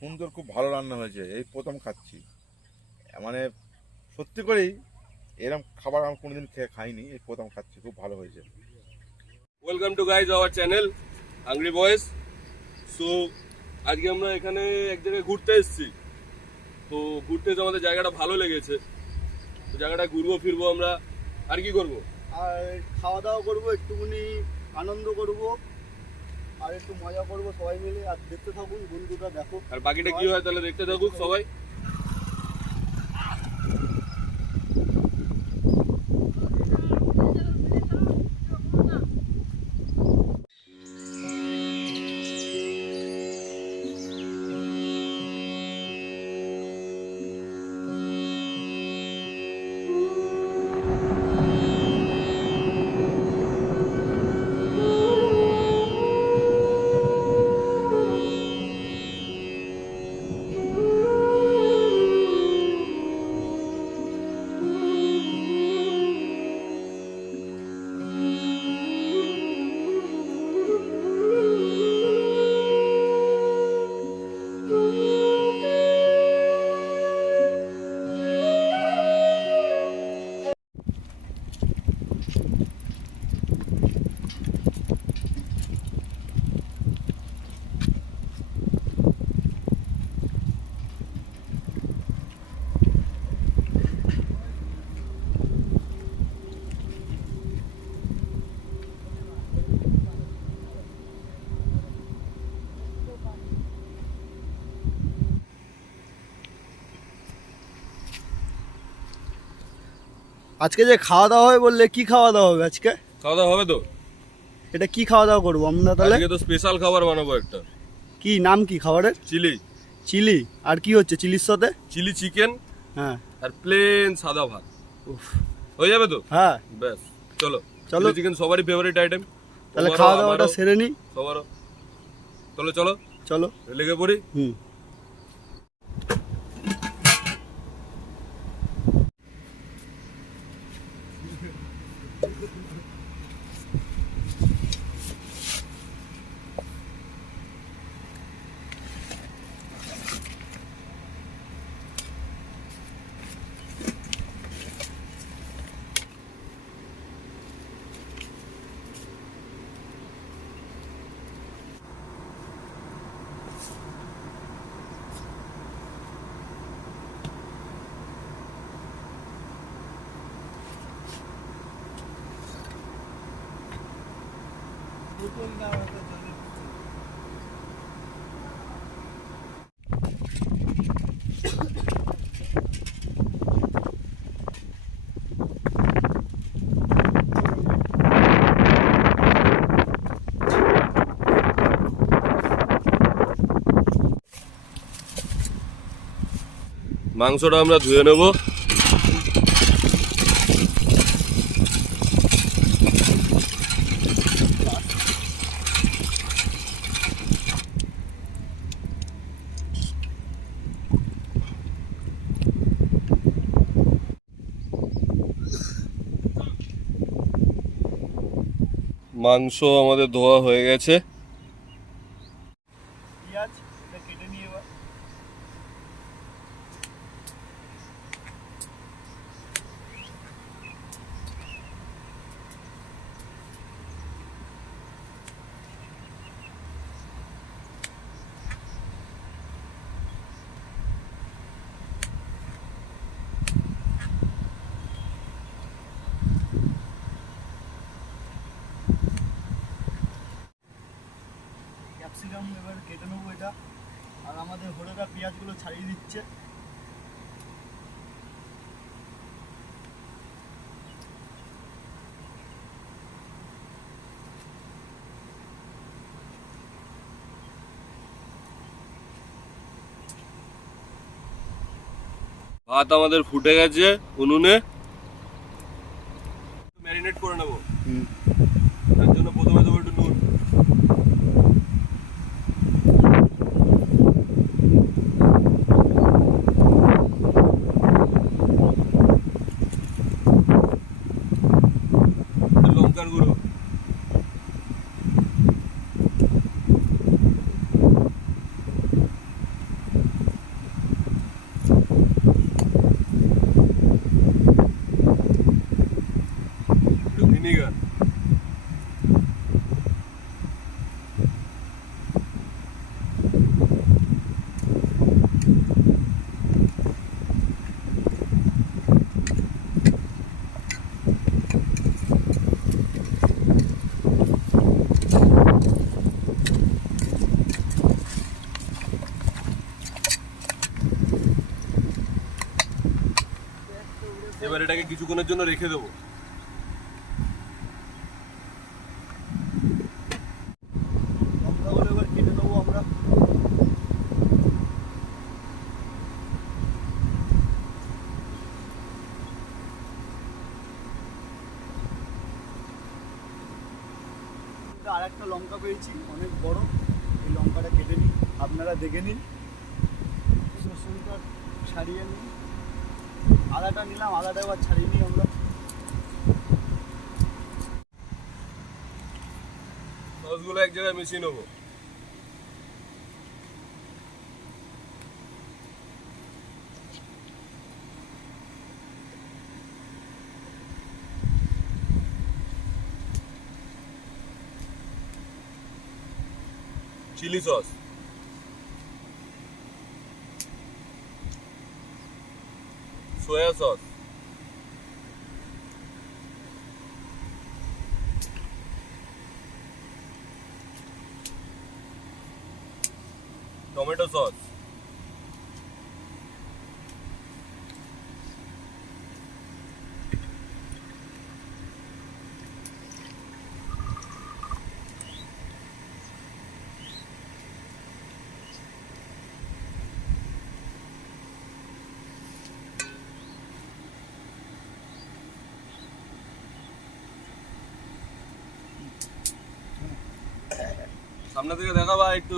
সুন্দর, খুব ভালো রান্না হয়েছে, এই প্রথম খাচ্ছি। মানে সত্যি করেই এরকম খাবার আমি কোনোদিন খাইনি, এই প্রথম খাচ্ছি, খুব ভালো হয়েছে। Welcome to guys our channel hungry বয়েস। সো আজকে আমরা এখানে এক জায়গায় ঘুরতে এসেছি। তো ঘুরতে এসে আমাদের জায়গাটা ভালো লেগেছে, তো জায়গাটা ঘুরবো ফিরবো আমরা, আর কি করবো, আর খাওয়া দাওয়া করবো, একটুখানি আনন্দ করব, আর একটু মজা করব সবাই মিলে। আর দেখতে থাকুন বন্ধুরা, দেখো আর বাকিটা কি হয় তাহলে দেখতে থাকুক সবাই। আজকে যে খাওয়া দাওয়া হবে বললে, কি খাওয়া দাওয়া হবে আজকে? খাওয়া দাওয়া হবে তো? এটা কি খাওয়া দাওয়া করবো আমরা তাহলে? আজকে তো স্পেশাল খাবার বানাবো একটা। কি নাম কি খাবারের? চিলি। চিলি? আর কি হচ্ছে চিলির সাথে? চিলি চিকেন, হ্যাঁ, আর প্লেন সাদা ভাত। হয়ে যাবে তো? হ্যাঁ, ব্যাস, চলো চলো। চিলি চিকেন সবারই ফেভারিট আইটেম। তাহলে খাওয়া দাওয়াটা সেরে নিই। সবারও। চলো চলো চলো লেগে পড়ি। হুম। মাংসটা আমরা ধুয়ে নেব। মাংস আমাদের ধোয়া হয়ে গেছে। পেঁয়াজ এটা কেটে নিয়ে এবার ক্যাপসিকাম এবার কেটে নেবো এটা। আর আমাদের হলুদা পেঁয়াজগুলো ছাড়িয়ে দিচ্ছে। ভাত আমাদের ফুটে গেছে উনুনে, ম্যারিনেট করে নেবো। তার জন্য প্রথমে দেবো একটু নুন, লঙ্কার গুঁড়ো, এবার এটাকে কিছুক্ষণের জন্য রেখে দেবো। লঙ্কাগুলো এবার কেটে নেবো আমরা। আর একটা লঙ্কা পেয়েছি অনেক বড়, এই লঙ্কাটা কেটে নিই, আপনারা দেখে নিন। রসুনটা ছাড়িয়ে নিই, আদাটা নিলাম, আদাটা এবার ছাড়িয়ে নিই আমরা। সসগুলো এক জায়গায় মিশিয়ে নেবো। Chilli sauce, soya sauce, tomato sauce, সামনে থেকে দেখাবা একটু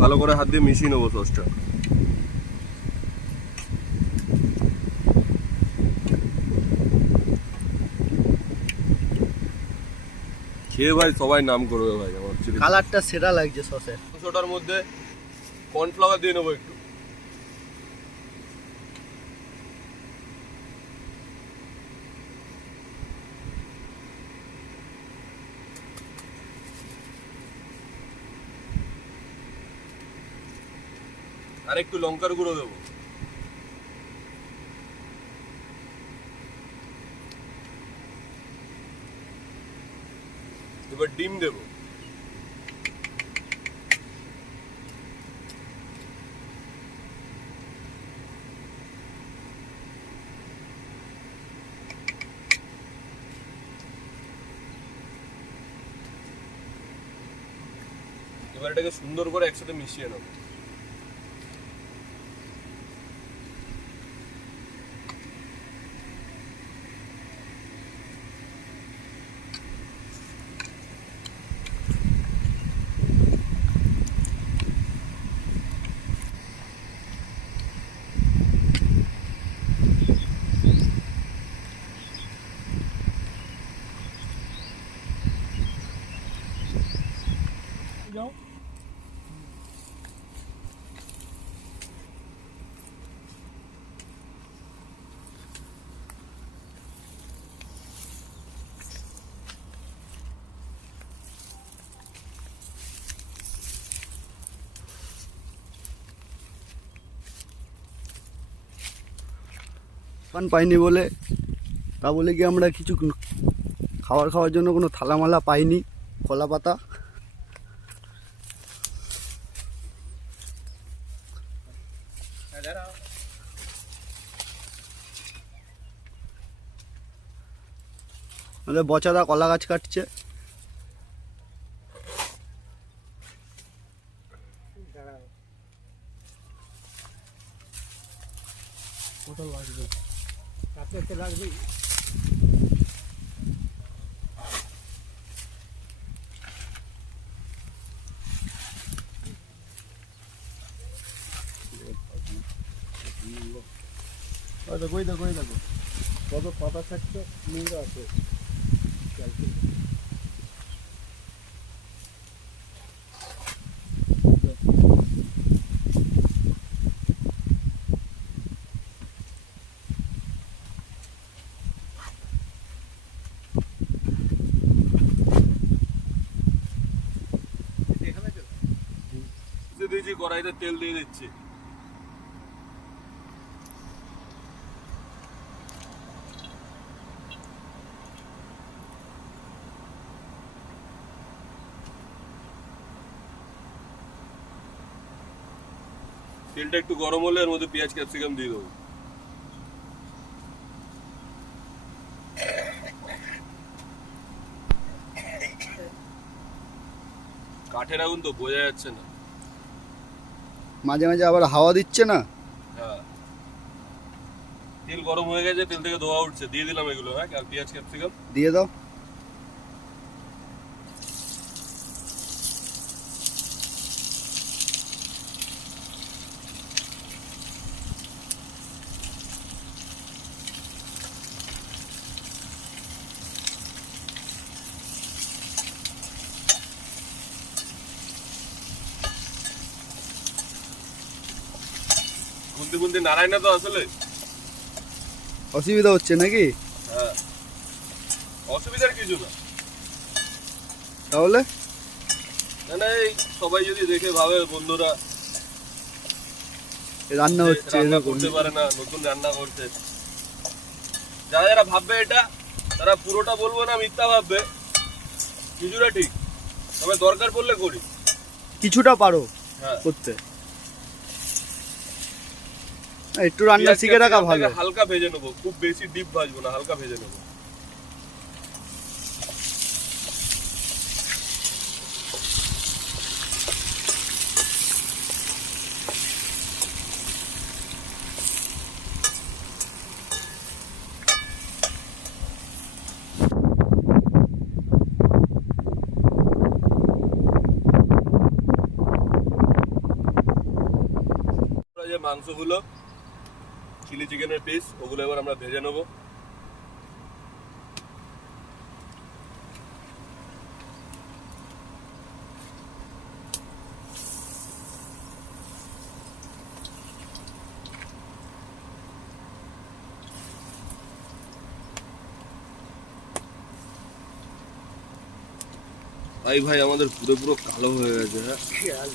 ভালো করে হাত দিয়ে মিশিয়ে নেবো সসটা। খেয়ে ভাই সবাই নাম করবে ভাই আমার চিলি। কালারটা সেরা লাগছে সসের। ওটার মধ্যে কর্নফ্লাওয়ার দিয়ে নেবো একটু। আর একটু লঙ্কার গুঁড়ো দেবো। এবার ডিম দেবো। এবার এটাকে সুন্দর করে একসাথে মিশিয়ে নেবো। যাও। পান পাইনি বলে, তা বলে কি আমরা কিছু খাওয়ার জন্য কোনো থালামালা পাইনি, কলা পাতা। আমাদের বচাদা কলা গাছ কাটছে। ওটা লাগবে, কাটতে লাগবে। দেখো দেখো দেখো কত পাতা থাকছে, নীল আছে। দিয়েছি, কড়াইতে তেল দিয়ে দিচ্ছি। তেলটা একটু গরম হলে এর মধ্যে পেঁয়াজ ক্যাপসিকাম দিয়ে দেবো। কাঠের আগুন তো বোঝা যাচ্ছে না। মাঝে মাঝে আবার হাওয়া দিচ্ছে না। হ্যাঁ, তেল গরম হয়ে গেছে, তেল থেকে ধোয়া উঠছে, দিয়ে দিলাম এগুলো। হ্যাঁ, আর পেঁয়াজ ক্যাপসিকাম দিয়ে দাও। গুনতে গুনতে নাড়াই না তো আসলে। অসুবিধা হচ্ছে নাকি? হ্যাঁ, অসুবিধার কিছু না। তাহলে না, এই সবাই যদি দেখে ভাবে বন্ধুরা রান্না যে হচ্ছে রান্না এরকম। করতে পারে না, নতুন রান্না করছে, যারা যারা ভাববে এটা, তারা পুরোটা বলবো না, মিথ্যা ভাববে, কিছুটা ঠিক। তবে দরকার পড়লে করি। কিছুটা পারো হ্যাঁ, করতে। একটু রান্না পেঁয়াজ শিখে রাখা ক্যাপসিকামটাকে ভালো। হালকা ভেজে নেবো, খুব বেশি ডিপ ভাজবো না, হালকা ভেজে নেবো। যে মাংসগুলো, চিলি চিকেনের পিস, ওগুলো এবার আমরা ভেজে নেবো। ভাই ভাই আমাদের পুরো পুরো কালো হয়ে গেছে। হ্যাঁ,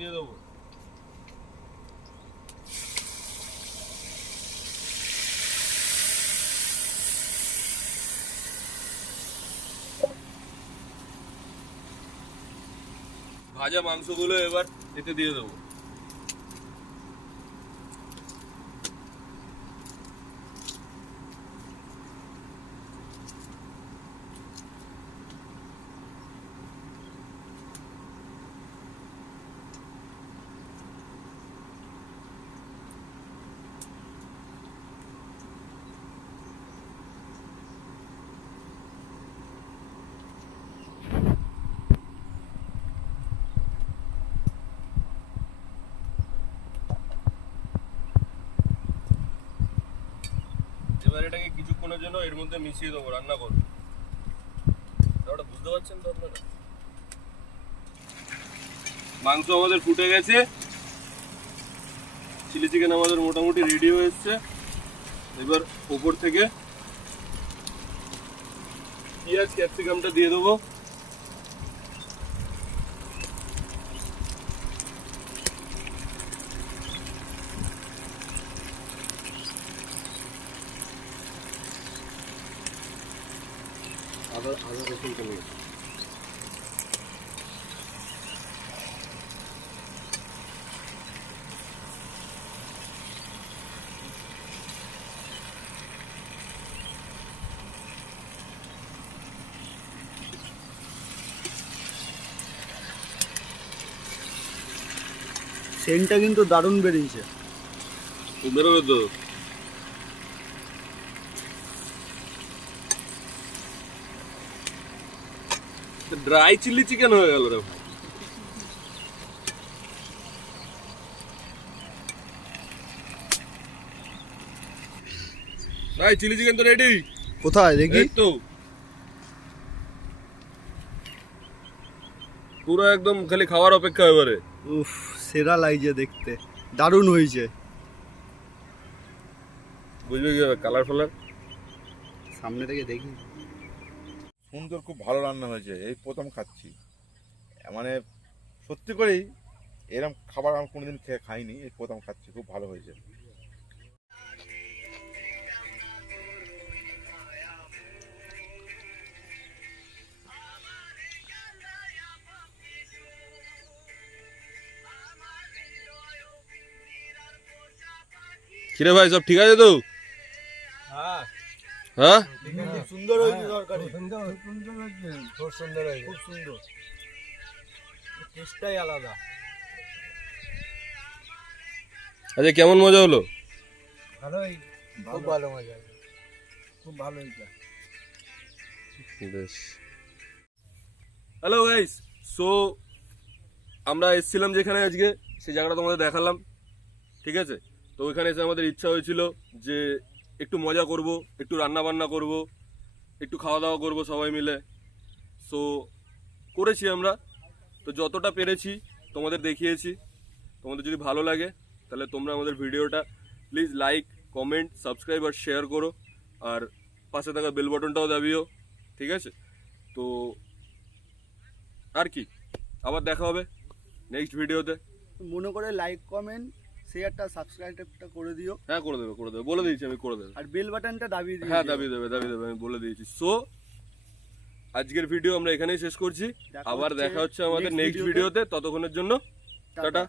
দিয়ে দেবো। ভাজা মাংসগুলো এবার এতে দিয়ে দেবো। এবার এটাকে কিছুক্ষণের জন্য এর মধ্যে মিশিয়ে দেবো, রান্না করবো। ওটা বুঝতে পারছেন তো আপনারা? মাংস আমাদের ফুটে গেছে, চিলি চিকেন আমাদের মোটামুটি রেডি হয়ে এসছে। এবার উপর থেকে পেঁয়াজ ক্যাপসিকামটা দিয়ে দেবো। আদা রসুন টমেটো সেন্টটা কিন্তু দারুণ বেরিয়েছে। বেরোবে তো। ড্রাই চিলি চিকেন হয়ে গেল রে ভাই। ভাই চিলি চিকেন তো রেডি। কোথায় দেখি? এই তো পুরো একদম খালি খাওয়ার অপেক্ষা এবারে। উফ, সেরা লাগছে দেখতে, দারুণ হয়েছে। বুঝবে কি কালার ফালার? সামনে থেকে দেখি। সুন্দর, খুব ভালো রান্না হয়েছে, এই প্রথম খাচ্ছি। মানে সত্যি করেই এরকম খাবার আমি কোনোদিন খেয়ে খাইনি, এই প্রথম খাচ্ছি, খুব ভালো হয়েছে। কিরে ভাই, সব ঠিক আছে তো? হ্যাঁ, হ্যাঁ, খুব সুন্দর হয়েছে তরকারি। সুন্দর হয়েছে, খুব সুন্দর হয়েছে, খুব সুন্দর। টেস্টটাই আলাদা। আচ্ছা কেমন মজা হলো? ভালোই, খুব ভালো মজা, খুব ভালো হয়েছে। বেশ। হ্যালো গাইস, সো আমরা এসেছিলাম যেখানে আজকে, সেই জায়গাটা তোমাদের দেখালাম, ঠিক আছে? তো ওইখানে এসে আমাদের ইচ্ছা হয়েছিল যে একটু মজা করব, একটু রান্না বান্না করব, একটু খাওয়া দাওয়া করব সবাই মিলে। সো করেছি আমরা, তো যতটা পেরেছি তোমাদের দেখিয়েছি। তোমাদের যদি ভালো লাগে তাহলে তোমরা আমাদের ভিডিওটা প্লিজ লাইক, কমেন্ট, সাবস্ক্রাইব আর শেয়ার করো, আর পাশে থাকা বেল বাটনটাও দাবিও, ঠিক আছে? তো আর কি, আবার দেখা হবে নেক্সট ভিডিওতে। মনে করে লাইক, কমেন্ট, শেয়ারটা, সাবস্ক্রাইবটা করে দিও। হ্যাঁ করে দেবে, বলে দিয়েছি আমি, করে দেবে। আর বেল বাটনটা দাবিয়ে দিও। হ্যাঁ দাবিয়ে দেবে, আমি বলে দিয়েছি। সো আজকের ভিডিও আমরা এখানেই শেষ করছি, আবার দেখা হচ্ছে আমাদের নেক্সট ভিডিওতে। ততক্ষণের জন্য টাটা।